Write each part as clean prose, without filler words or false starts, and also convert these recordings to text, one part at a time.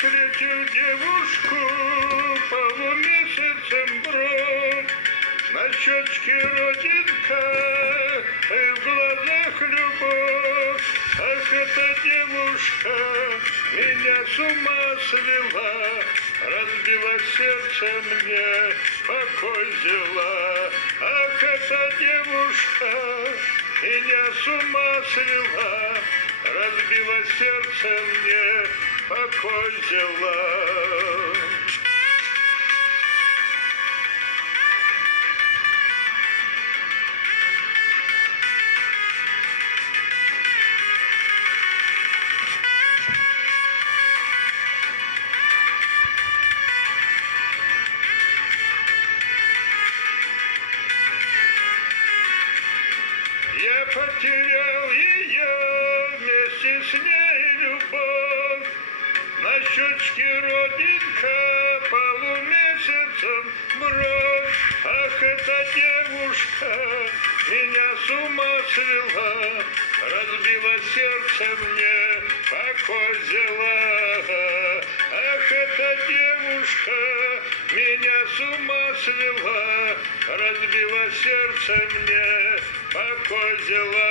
встретил девушку полумесяцем брод. На щечке родинка, и в глазах любовь. Ах, эта девушка меня с ума свела, разбила сердце мне, покой взяла. Ах, эта девушка меня с ума свела, разбила сердце мне, покой взяла. Я потерял ее, вместе с ней любовь. На щечке родинка, полумесяцем бровь. Ах, эта девушка меня с ума свела, разбила сердце мне, покой взяла. Ах, эта девушка меня с ума свела, разбила сердце мне, покой взяла.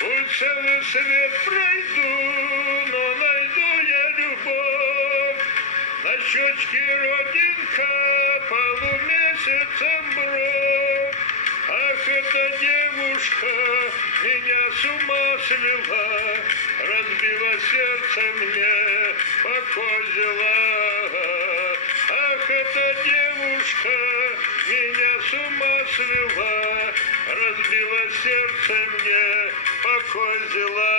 Пусть целый свет пройду, но найду я любовь. На щечке родинка, полумесяцем бровь. Ах, эта девушка меня с ума свела, разбила сердце мне, покой взяла. Ах, эта девушка меня с ума свела, разбила сердце мне, покой взяла.